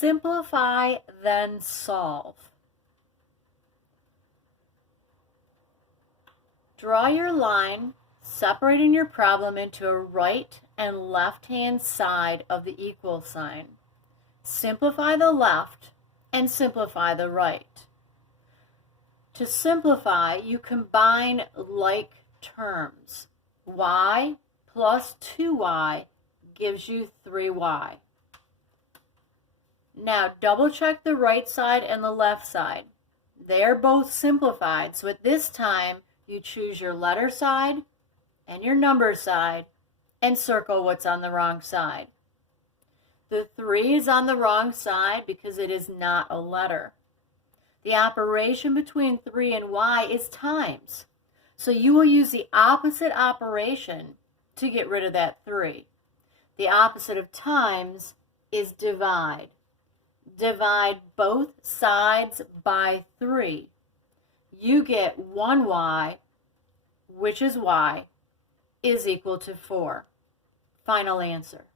Simplify, then solve. Draw your line separating your problem into a right and left-hand side of the equal sign. Simplify the left and simplify the right. To simplify, you combine like terms. Y plus 2y gives you 3y. Now double check the right side and the left side. They are both simplified, so at this time you choose your letter side and your number side and circle what's on the wrong side. The 3 is on the wrong side because it is not a letter. The operation between 3 and y is times. So you will use the opposite operation to get rid of that 3. The opposite of times is divide. Divide both sides by 3. You get 1y, which is y, is equal to 4. Final answer.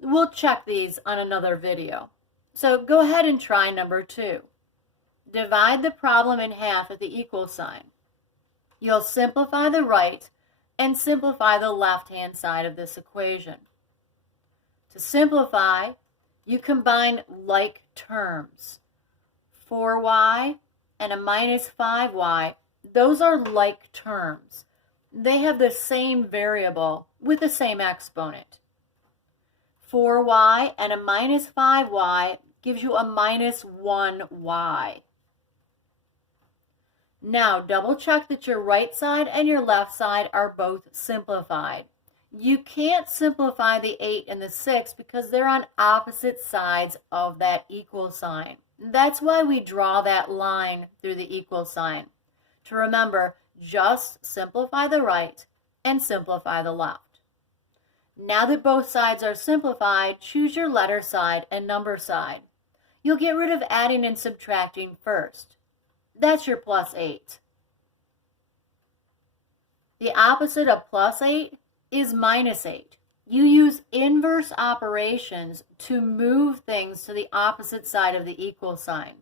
We'll check these on another video. So go ahead and try number 2. Divide the problem in half at the equal sign. You'll simplify the right and simplify the left-hand side of this equation. To simplify, you combine like terms. 4y and a minus 5y, those are like terms. They have the same variable with the same exponent. 4y and a minus 5y gives you a minus 1y. Now double check that your right side and your left side are both simplified. You can't simplify the 8 and the 6 because they're on opposite sides of that equal sign. That's why we draw that line through the equal sign. To remember, just simplify the right and simplify the left. Now that both sides are simplified, choose your letter side and number side. You'll get rid of adding and subtracting first. That's your plus 8. The opposite of plus 8 is minus 8. You use inverse operations to move things to the opposite side of the equal sign.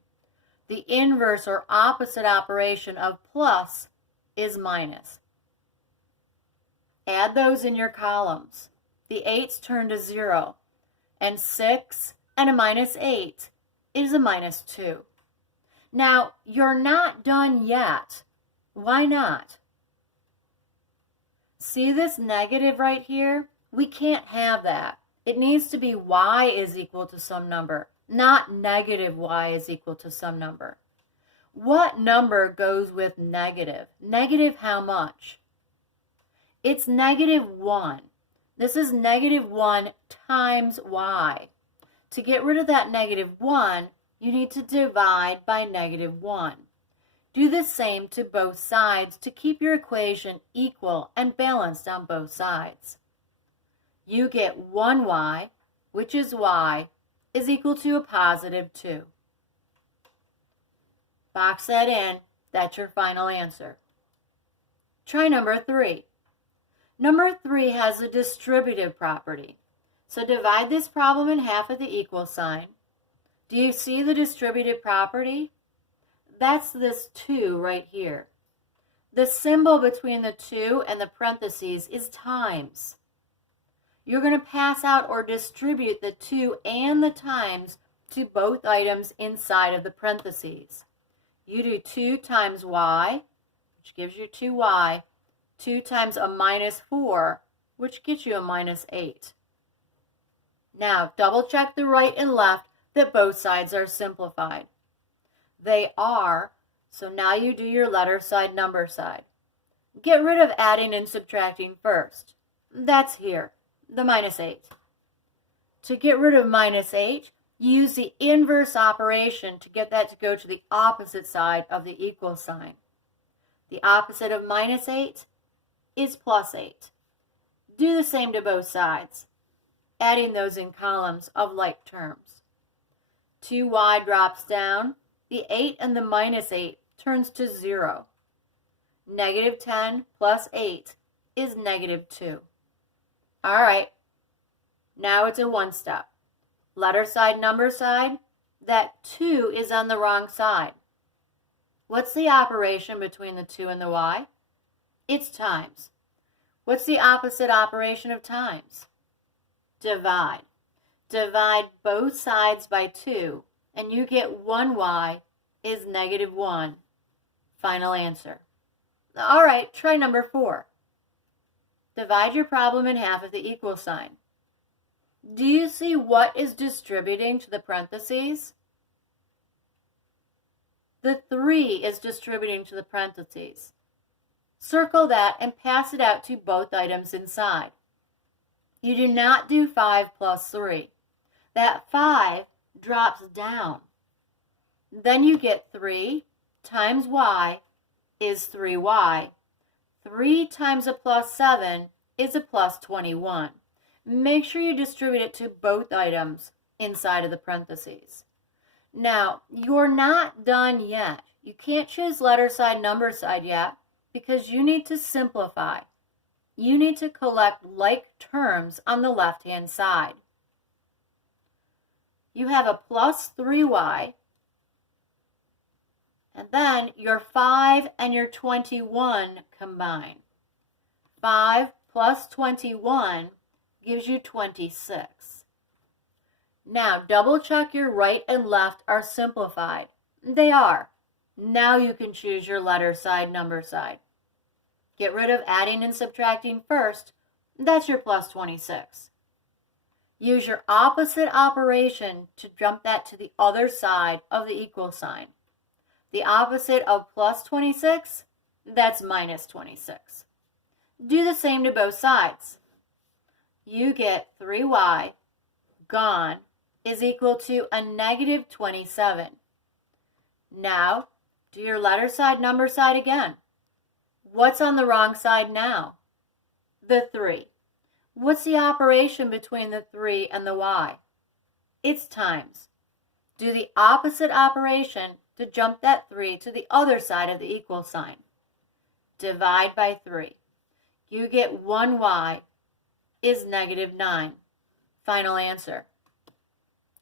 The inverse or opposite operation of plus is minus. Add those in your columns. The 8's turn to 0, and 6 and a minus 8 is a minus 2. Now, you're not done yet. Why not? See this negative right here? We can't have that. It needs to be y is equal to some number, not negative y is equal to some number. What number goes with negative? Negative how much? It's negative 1. This is negative 1 times y. To get rid of that negative 1, you need to divide by negative 1. Do the same to both sides to keep your equation equal and balanced on both sides. You get 1y, which is y, is equal to a positive 2. Box that in. That's your final answer. Try number 3. Number 3 has a distributive property. So divide this problem in half at the equal sign. Do you see the distributive property? That's this 2 right here. The symbol between the 2 and the parentheses is times. You're going to pass out or distribute the 2 and the times to both items inside of the parentheses. You do 2 times y, which gives you 2y, 2 times a minus 4, which gets you a minus 8. Now, double check the right and left that both sides are simplified. They are, so now you do your letter side, number side. Get rid of adding and subtracting first. That's here, the minus 8. To get rid of minus 8, you use the inverse operation to get that to go to the opposite side of the equal sign. The opposite of minus 8 is plus 8. Do the same to both sides, adding those in columns of like terms. 2y drops down. The 8 and the minus 8 turns to 0. Negative 10 plus 8 is negative 2. All right, now it's a one step. Letter side, number side, that 2 is on the wrong side. What's the operation between the 2 and the y? It's times. What's the opposite operation of times? Divide. Divide both sides by 2, and you get 1y is negative 1. Final answer. All right, try number 4. Divide your problem in half with the equal sign. Do you see what is distributing to the parentheses? The 3 is distributing to the parentheses. Circle that and pass it out to both items inside. You do not do 5 plus 3. That 5 drops down. Then you get 3 times y is 3y. 3 times a plus 7 is a plus 21. Make sure you distribute it to both items inside of the parentheses. Now, you're not done yet. You can't choose letter side, number side yet because you need to simplify. You need to collect like terms on the left-hand side. You have a plus 3y, and then your 5 and your 21 combine. 5 plus 21 gives you 26. Now, double check your right and left are simplified. They are. Now you can choose your letter side, number side. Get rid of adding and subtracting first. That's your plus 26. Use your opposite operation to jump that to the other side of the equal sign. The opposite of plus 26, that's minus 26. Do the same to both sides. You get 3y gone is equal to a negative 27. Now, do your letter side, number side again. What's on the wrong side now? The 3. What's the operation between the 3 and the y? It's times. Do the opposite operation to jump that 3 to the other side of the equal sign. Divide by 3. You get 1y is negative 9. Final answer.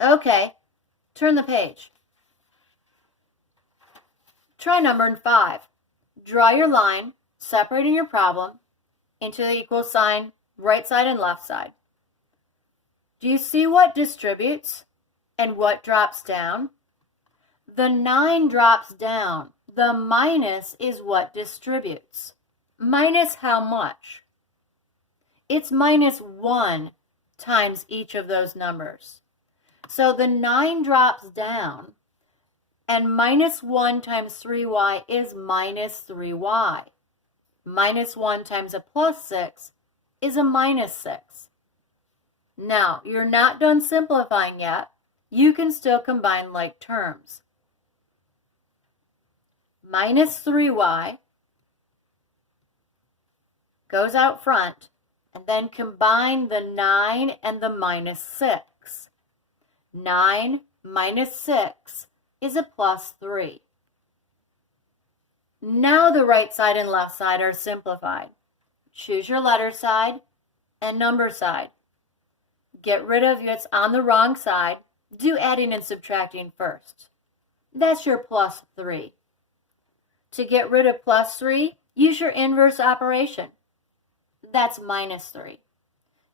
Okay, turn the page. Try number 5. Draw your line separating your problem into the equal sign, right side and left side. Do you see what distributes and what drops down? The 9 drops down. The minus is what distributes. Minus how much? It's minus 1 times each of those numbers. So the 9 drops down, and minus 1 times 3y is minus 3y. Minus 1 times a plus 6 is a minus 6. Now, you're not done simplifying yet. You can still combine like terms. Minus 3y goes out front, and then combine the 9 and the minus 6. 9 minus 6 is a plus 3. Now the right side and left side are simplified. Choose your letter side and number side. Get rid of what's on the wrong side. Do adding and subtracting first. That's your plus 3. To get rid of plus 3, use your inverse operation. That's minus 3.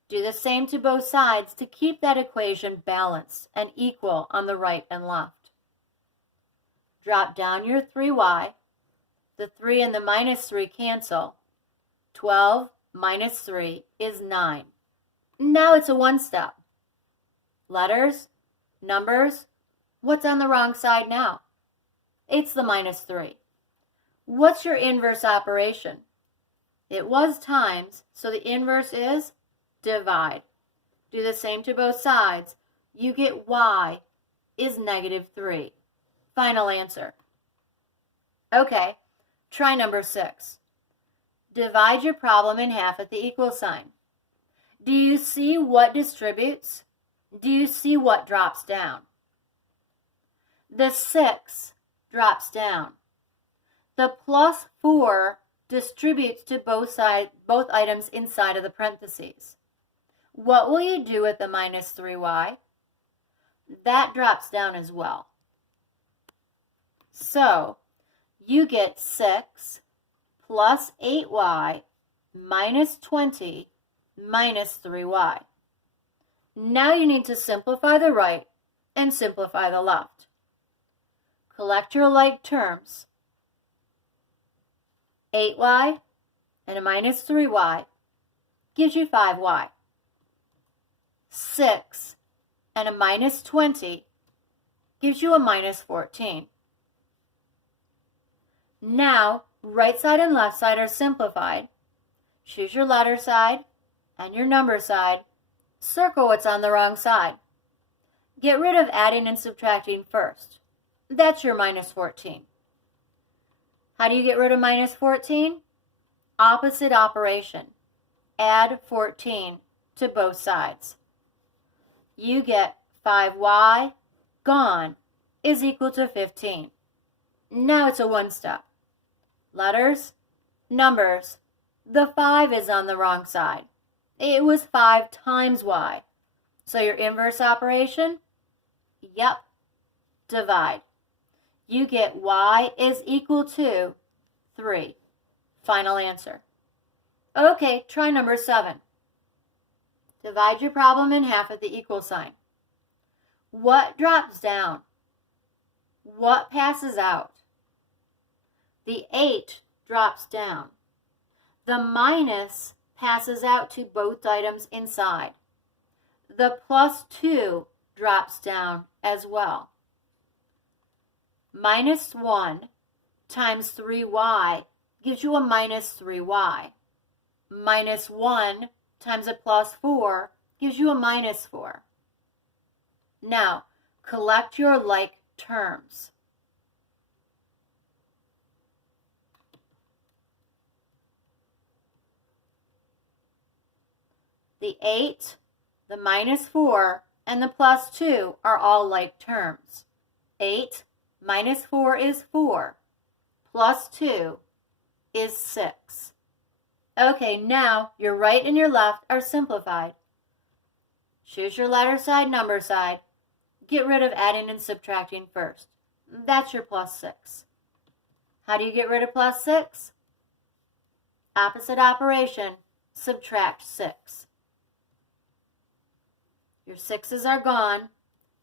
Do the same to both sides to keep that equation balanced and equal on the right and left. Drop down your 3y. The 3 and the minus 3 cancel. 12 minus 3 is 9. Now it's a one step. Letters, numbers, what's on the wrong side now? It's the minus 3. What's your inverse operation? It was times, so the inverse is divide. Do the same to both sides. You get y is negative 3. Final answer. Okay, try number 6. Divide your problem in half at the equal sign. Do you see what distributes? Do you see what drops down? The 6 drops down. The plus 4 distributes to both items inside of the parentheses. What will you do with the minus 3y? that drops down as well. So you get 6 plus 8y minus 20 minus 3y. Now you need to simplify the right and simplify the left. Collect your like terms. 8y and a minus 3y gives you 5y. 6 and a minus 20 gives you a minus 14. Now, right side and left side are simplified. Choose your letter side and your number side. Circle what's on the wrong side. Get rid of adding and subtracting first. That's your minus 14. How do you get rid of minus 14? Opposite operation. Add 14 to both sides. You get 5y gone is equal to 15. Now it's a one step. Letters, numbers. The 5 is on the wrong side. It was 5 times y. So your inverse operation? Yep. Divide. You get y is equal to 3. Final answer. Okay, try number 7. Divide your problem in half at the equal sign. What drops down? What passes out? The 8 drops down. The minus passes out to both items inside. The plus 2 drops down as well. Minus 1 times 3y gives you a minus 3y. Minus 1 times a plus 4 gives you a minus 4. Now, collect your like terms. The 8, the minus 4, and the plus 2 are all like terms. 8 minus 4 is 4, plus 2 is 6. Okay, now your right and your left are simplified. Choose your letter side, number side. Get rid of adding and subtracting first. That's your plus 6. How do you get rid of plus 6? Opposite operation, subtract 6. Your 6's are gone.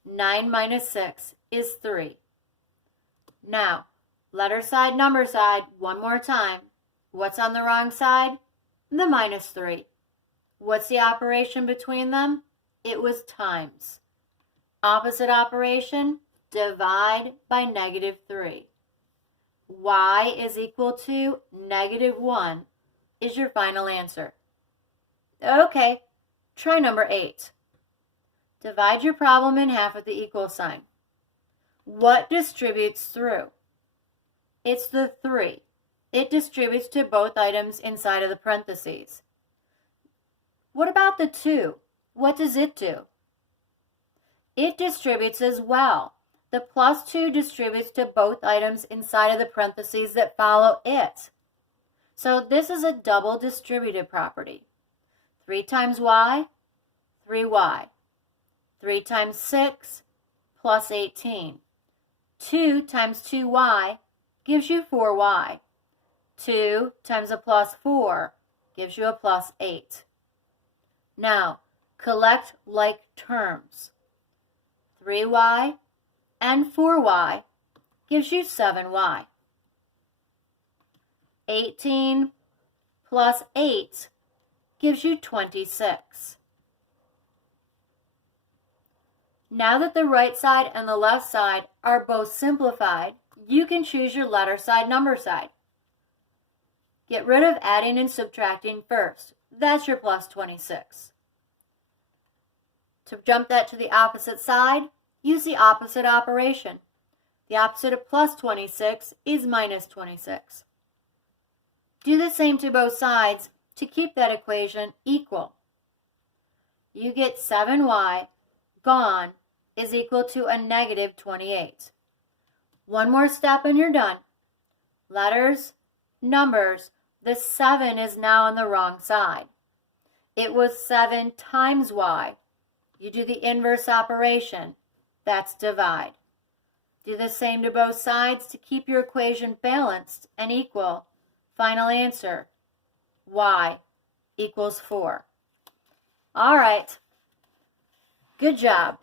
9 minus 6 is 3. Now, letter side, number side, one more time. What's on the wrong side? The minus 3. What's the operation between them? It was times. Opposite operation, divide by negative 3. Y is equal to negative 1 is your final answer. Okay, try number 8. Divide your problem in half with the equal sign. What distributes through? It's the 3. It distributes to both items inside of the parentheses. What about the 2? What does it do? It distributes as well. The plus 2 distributes to both items inside of the parentheses that follow it. So this is a double distributive property. 3 times y, 3y. 3 times 6 plus 18. 2 times 2y gives you 4y. 2 times a plus 4 gives you a plus 8. Now, collect like terms. 3y and 4y gives you 7y. 18 plus 8 gives you 26. Now that the right side and the left side are both simplified, you can choose your letter side, number side. Get rid of adding and subtracting first. That's your plus 26. To jump that to the opposite side, use the opposite operation. The opposite of plus 26 is minus 26. Do the same to both sides to keep that equation equal. You get 7y gone is equal to a negative 28. One more step and you're done. Letters, numbers, the 7 is now on the wrong side. It was 7 times y. You do the inverse operation. That's divide. Do the same to both sides to keep your equation balanced and equal. Final answer, y equals 4. All right. Good job.